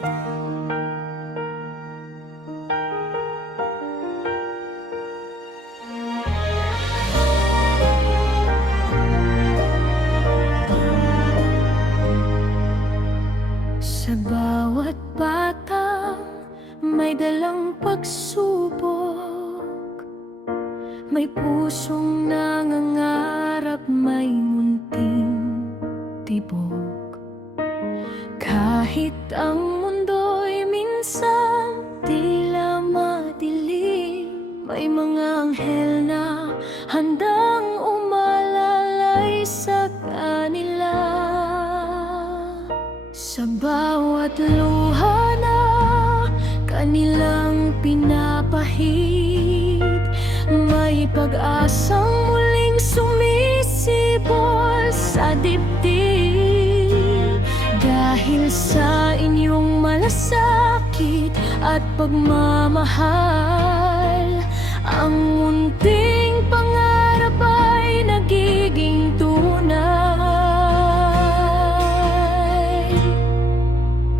Sa bawat batang may dalang pagsubok, may pusong nangangarap, may munting tibok. Kahit ang mundo'y minsan tila madilim, may mga anghel na handang umalalay sa kanila. Sa bawat luha na kanilang pinapahid, may pag-asang muling sumisibol sa dibdib. Dahil sa inyong malasakit at pagmamahal, ang munting pangarap ay nagiging tunay.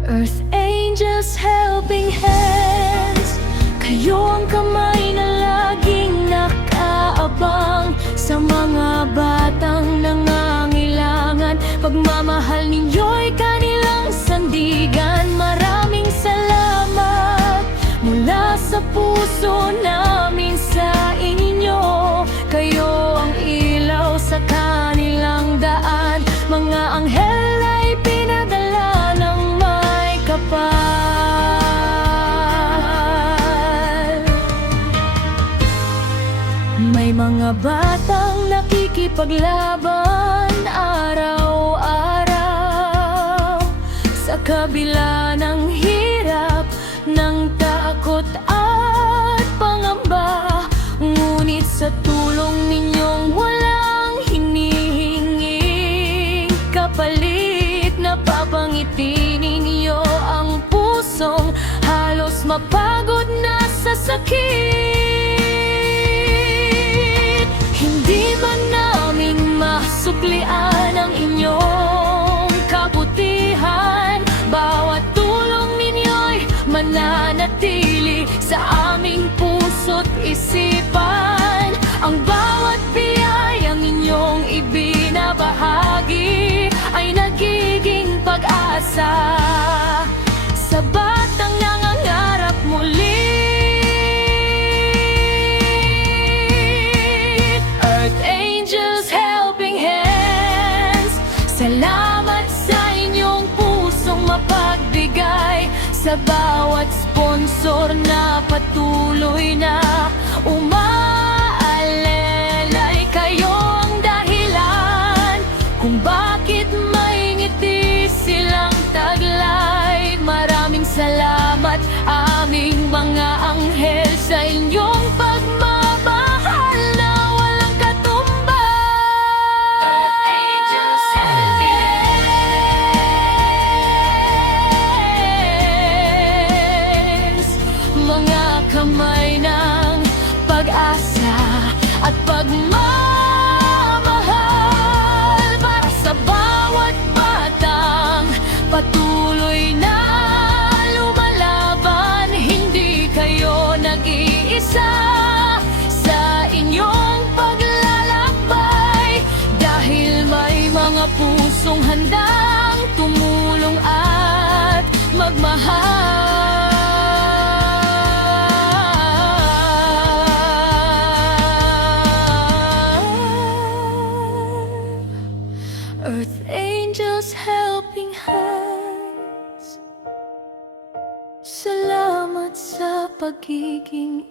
Earth angels, helping hands, kayo ang kamay na laging nakaabang sa mga batang nangangailangan. Pagmamahal ninyo'y kanilang sandigan. Maraming salamat mula sa puso namin sa inyo. Kayo ang ilaw sa kanilang daan. Mga anghel ay pinadala ng may kapal. May mga batang nakikipaglaban araw-araw sa kabila ng hirap, ng takot at pangamba. Ngunit sa tulong ninyong walang hinihinging kapalit, napapangiti ninyo ang pusong halos mapagod na sa sakit. Hindi man namin masuklian ang inyong kabutihan, bawat tulong ninyo'y mananatili sa aming puso't isipan. Ang bawat biyayang inyong ibinabahagi ay nagiging pag-asa sa batang nangangarap muli. Earth angels, helping hands, salamat sa inyong pusong mapagbigay. Sa bawat sponsor na patuloy na umaalelay, kayo ang dahilan kung bakit may ngiti silang taglay. Maraming salamat aming mga anghel sa inyong pagmamahal na walang katumbas. Earth angels, helping hands, mga kamay ng pag-asa at pagmamahal para sa bawat batang patuloy na lumalaban. Hindi kayo nag-iisa sa inyong paglalakbay, dahil may mga pusong handang tumulong at magmahal. Earth angels, helping hands, salamat sa pagiging